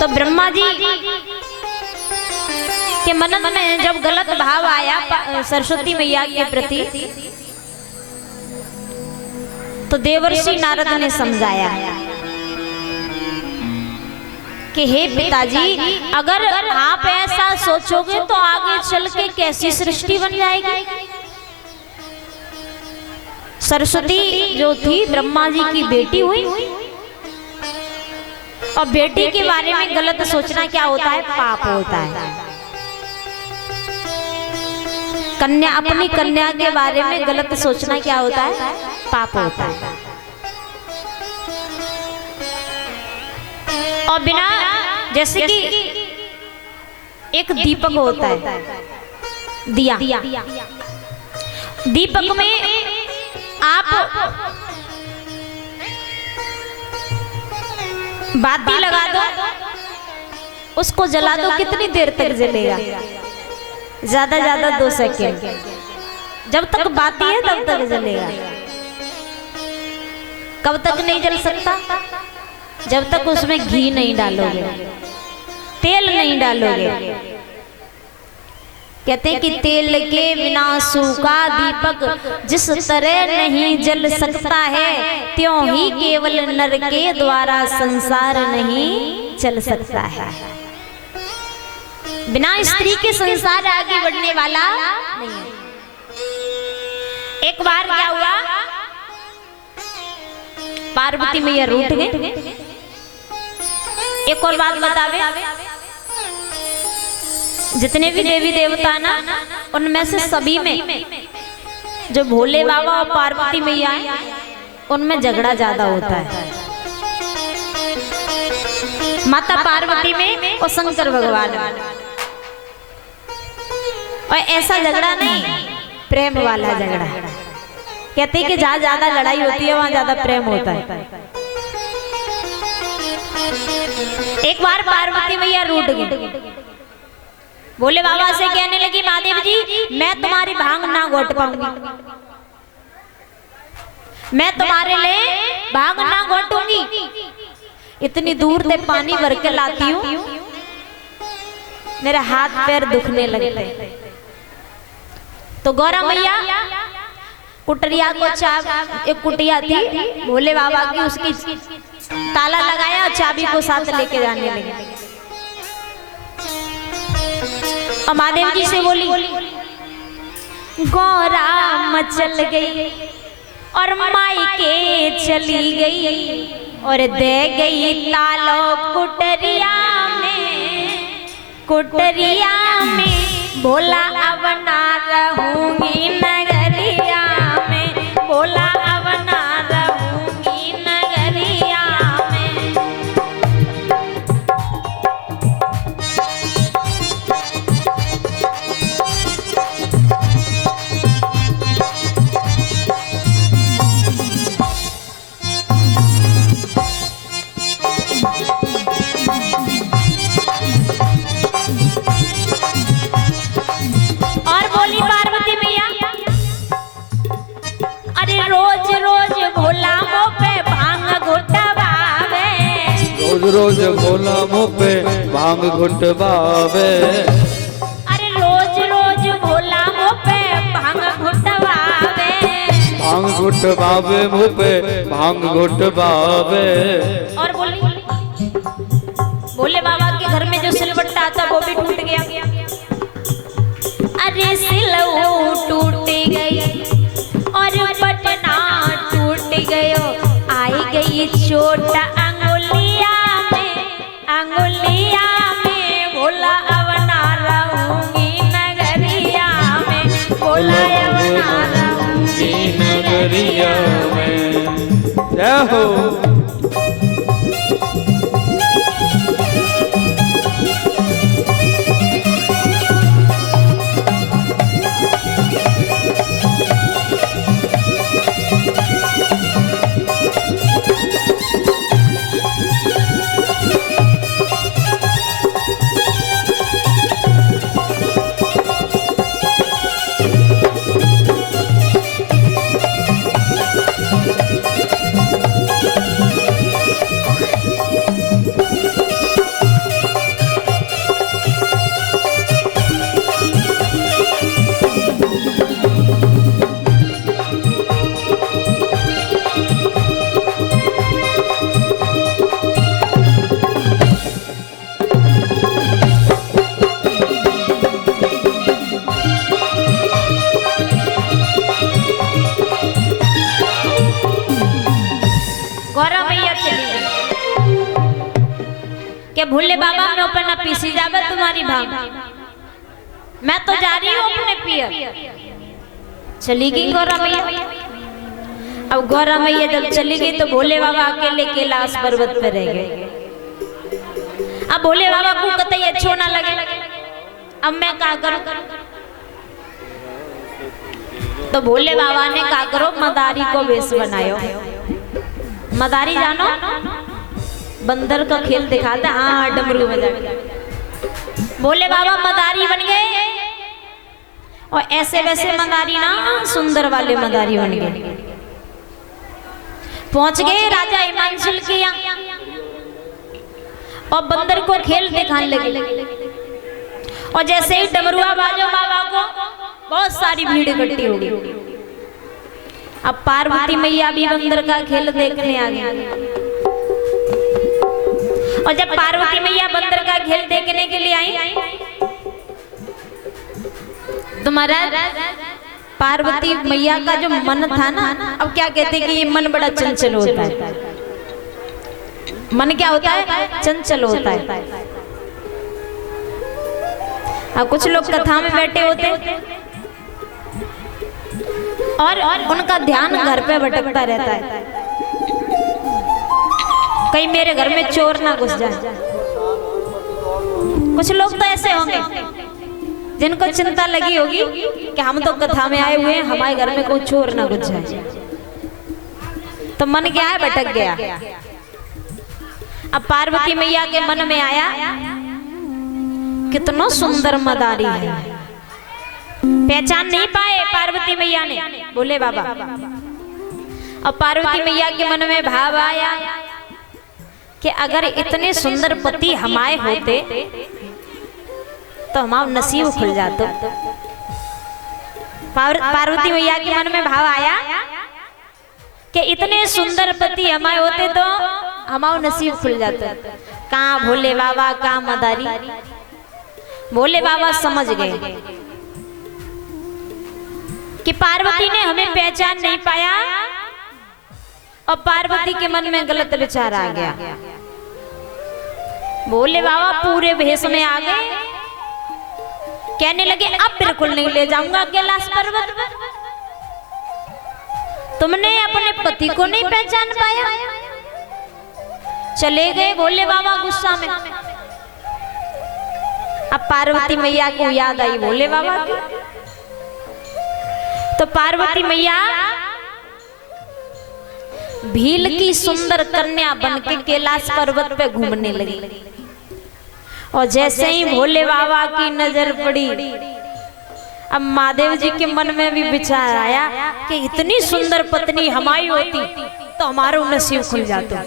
तो ब्रह्मा जी के मन में जब गलत भाव आया सरस्वती मैया के प्रति, तो देवर्षि नारद ने समझाया कि हे पिताजी, अगर आप ऐसा सोचोगे तो आगे चल के कैसी सृष्टि बन जाएगी। सरस्वती जो थी ब्रह्मा जी की बेटी हुई, और बेटी के बारे में गलत सोचना क्या होता है? पाप होता है। कन्या, अपनी कन्या के बारे में गलत सोचना क्या होता है? पाप होता है। और बिना, जैसे कि एक दीपक होता है, दिया, दीपक में आप बाती लगा दो, उसको जला दो, कितनी देर तक जलेगा? ज्यादा ज्यादा 2 सेकेंड। जब तक बाती है तब तक जलेगा। कब तक नहीं जल सकता? जब तक उसमें घी नहीं डालोगे, तेल नहीं डालोगे। कहते हैं कि तेल के बिना सूखा दीपक जिस तरह नहीं जल सकता है, त्यों ही केवल नर के द्वारा संसार नहीं चल सकता है। बिना स्त्री के संसार आगे बढ़ने वाला नहीं है। एक बार क्या हुआ, पार्वती मैया रूठ गए। एक और बात बतावे, जितने भी देवी देवता ना, उनमें से सभी में जो भोले बाबा और पार्वती मैया है, उनमें झगड़ा ज्यादा होता है। माता पार्वती में और शंकर भगवान में। और ऐसा झगड़ा नहीं, प्रेम वाला झगड़ा। कहते हैं कि जहाँ ज्यादा लड़ाई होती है वहां ज्यादा प्रेम होता है। एक बार पार्वती मैया रूठ गई, भोले बाबा से कहने लगी, महादेव जी, मैं तुम्हारी भांग ना घोट पाऊंगी, मैं तुम्हारे लिए भांग ना घोटूंगी। इतनी दूर से पानी भर के लाती हूँ, मेरे हाथ पैर दुखने लगते। तो गौरा मैया कुटरिया को एक कुटिया थी भोले बाबा की, उसकी ताला लगाया, चाबी को साथ लेके जाने लगे। और महादेव जी से बोली, गौरा मचल गई और मायके चली गई, और दे गई तालो कुटरिया में, भोला अब ना रहूंगी नगरिया में, भोला अब ना रहूंगी नगरिया में। और बोली पार्वती मैया, अरे रोज रोज भोला मुँह पे भांग घुटवावे, रोज रोज भोला मुँह पे भांग घुटवावे, अरे रोज रोज भोला मुँह पे भांग घुटवावे, भांग घुटवावे मुँह पे भांग घुटवावे। और बोली, भोले बाबा के घर में जो सिलबट्टा था वो भी टूट गया। अरे सिलऊ टूट गई और बटना टूट गयो, आई गई चोट अंगुलिया में, भोला अब ना रहूंगी नगरिया में, भोला अब ना रहूंगी नगरिया में। जय हो। क्या भोले बाबा में ऊपर ना पीसी जावे तुम्हारी भांग, मैं तो जा रही हूँ अपने पियर। चली गई गौरा मैया। अब गौरा मैया जब चली गई तो भोले बाबा अकेले कैलाश पर्वत पे रह गए। अब भोले बाबा को कतई अच्छो ना लगे, अब मैं क्या करूं? तो भोले बाबा ने क्या करो, मदारी को वेश बनायो। मदारी जानो, बंदर का खेल दिखाते, हाँ डमरू बजा। भोले बाबा मदारी बन गए और ऐसे वैसे मदारी ना, सुंदर वाले मदारी बन गए। पहुंच गए राजा हिमांशुल के यहाँ और बंदर को खेल दिखाने लगे। और जैसे ही डमरुआ बाजो बाबा को, बहुत सारी भीड़ इकट्ठी हो गई। अब पार्वती मैया भी बंदर का खेल देखने आ गई। और जब पार्वती मैया बंदर का खेल देखने के लिए आई तो महाराज पार्वती मैया का जो मन था ना, अब क्या कहते कि ये मन बड़ा चंचल होता है। मन क्या होता है? चंचल होता है। अब कुछ लोग कथा में बैठे होते और उनका ध्यान घर पे भटकता रहता है, कहीं मेरे घर में चोर ना घुस जाए। कुछ लोग तो ऐसे होंगे जिनको चिंता लगी होगी कि हम तो कथा में आए हुए हैं, हमारे घर में कोई चोर ना घुस जाए। तो मन क्या है? भटक गया। अब पार्वती मैया के मन में आया, कितना सुंदर मदारी है। पहचान नहीं पाए पार्वती मैया ने भोले बाबा। अब पार्वती मैया के मन में भाव आया कि अगर इतने सुंदर पति हमारे होते तो हमारा नसीब खुल जाता। पार्वती मैया के मन में भाव आया कि इतने सुंदर पति हमारे होते तो हमारा नसीब खुल जाता। कहाँ भोले बाबा, कहाँ मदारी। भोले बाबा समझ गए कि पार्वती ने हमें पहचान नहीं पाया और पार्वती के मन में गलत विचार आ गया। भोले बाबा पूरे भेष में आ गए, कहने लगे अब बिल्कुल नहीं ले जाऊंगा कैलाश पर्वत पर। तुमने अपने पति को नहीं पहचान पाया। चले गए भोले बाबा गुस्सा में। अब पार्वती मैया को याद आई भोले बाबा की। तो पार्वती मैया भील की सुंदर कन्या बनके कैलाश पर्वत पे घूमने लगी। और जैसे ही भोले बाबा की नजर पड़ी, अब महादेव जी के मन में भी विचार आया कि इतनी सुंदर पत्नी हमारी होती तो हमारा नसीब खुल जाता।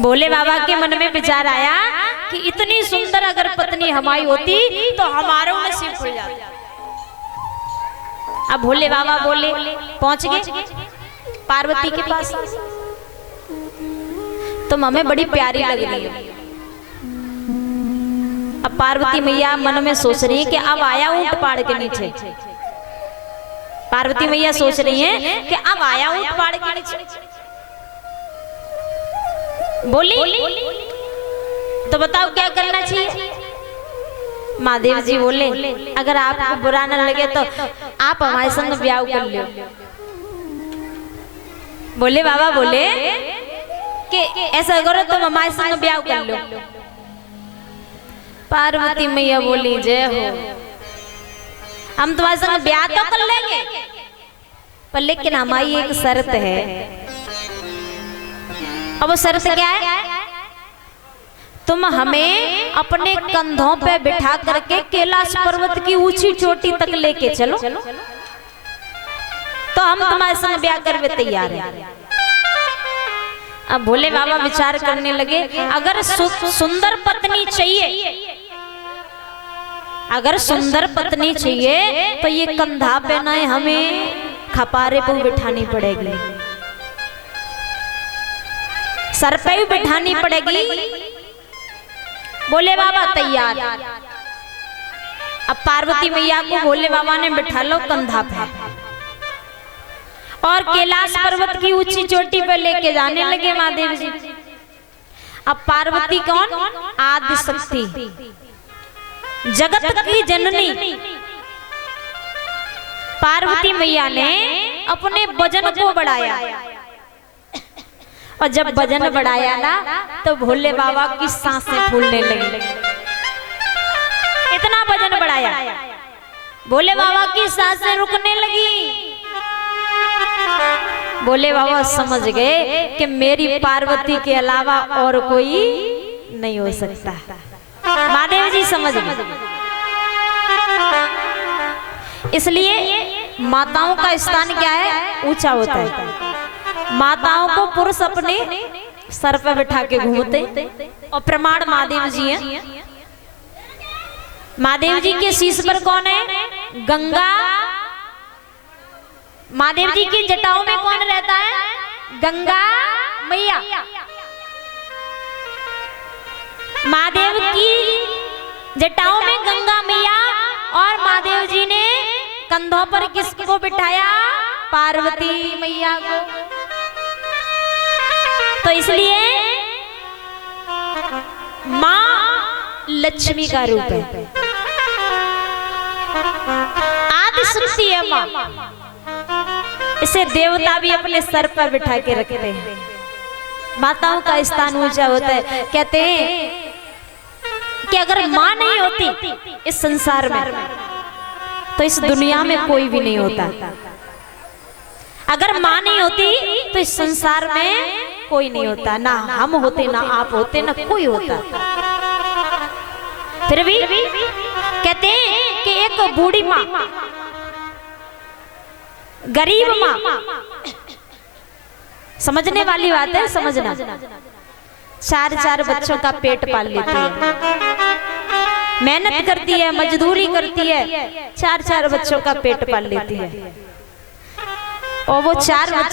भोले बाबा के मन में विचार आया कि इतनी सुंदर अगर पत्नी हमारी होती तो हमारा नसीब खुल जाता। अब भोले बाबा बोले, पहुंच गए पार्वती के पास, तुम हमें बड़ी प्यारी लग रही हो। अब पार्वती मैया मन में सोच रही है कि अब आया ऊंट पहाड़ के नीचे। पार्वती मैया सोच रही है कि अब आया ऊंट पहाड़ के नीचे। बोली तो बताओ क्या करना चाहिए। महादेव जी बोले, अगर आपको बुरा न लगे तो आप हमारे संग ब्याह कर लो। बोले बाबा बोले कि ऐसा करो तुम हमारे संग ब्याह कर लो। पार्वती मैया बोली, जय हो, हम तुम्हारे संग ब्याह तो कर लेंगे, पर लेकिन हमारी एक शर्त है। अब वो शर्त क्या है? तुम हमें अपने कंधों पे बिठा करके कैलाश पर्वत की ऊंची चोटी तक लेके चलो, तो हम तुम्हारे संग ब्याह करने तैयार हैं। अब भोले बाबा विचार करने लगे, अगर सुंदर पत्नी चाहिए, अगर सुंदर पत्नी चाहिए तो ये कंधा पे ना हमें खपारे पे बिठानी पड़ेगी, सर पे भी बिठानी पड़ेगी। बोले बाबा तैयार। अब पार्वती मैया को भोले बाबा ने बिठा लो कंधा पे और कैलाश पर्वत की ऊंची चोटी पर लेके जाने लगे महादेव जी। अब पार्वती कौन? आदि शक्ति, जगत की जननी। पार्वती मैया ने अपने वजन को बढ़ाया, और जब वजन बढ़ाया ना तो भोले बाबा की सांसें फूलने लगी। इतना वजन बढ़ाया, भोले बाबा की सांसें रुकने लगी। भोले बाबा समझ गए कि मेरी पार्वती के अलावा और कोई नहीं हो सकता। महादेव जी समझ गए। इसलिए माताओं का स्थान क्या है? ऊंचा होता है। माताओं को पुरुष अपने सर पर बिठा के घूमते, और प्रमाण महादेव जी हैं। महादेव जी के शीश पर कौन है? गंगा। महादेव जी की जटाओं में कौन रहता है? गंगा मैया। महादेव की जटाओं में गंगा मैया, और महादेव जी ने कंधों पर किसको बिठाया? पार्वती मैया को। तो इसलिए मां लक्ष्मी का रूप है, आदि शक्ति है मां। इसे देवता भी अपने सर पर बिठा के रखते हैं। माताओं का स्थान ऊंचा होता है। कहते हैं कि अगर मां नहीं होती इस संसार में तो इस दुनिया में कोई भी नहीं होता। अगर मां नहीं होती तो इस संसार में कोई नहीं होता, ना हम होते, ना आप होते, ना कोई होता। फिर भी कहते हैं कि एक बूढ़ी मां, गरीब मां, समझने वाली बात है, समझना, 4 बच्चों का पेट पाल लेती है, मेहनत करती है, मजदूरी करती है, 4 बच्चों का पेट पाल लेती है, और वो 4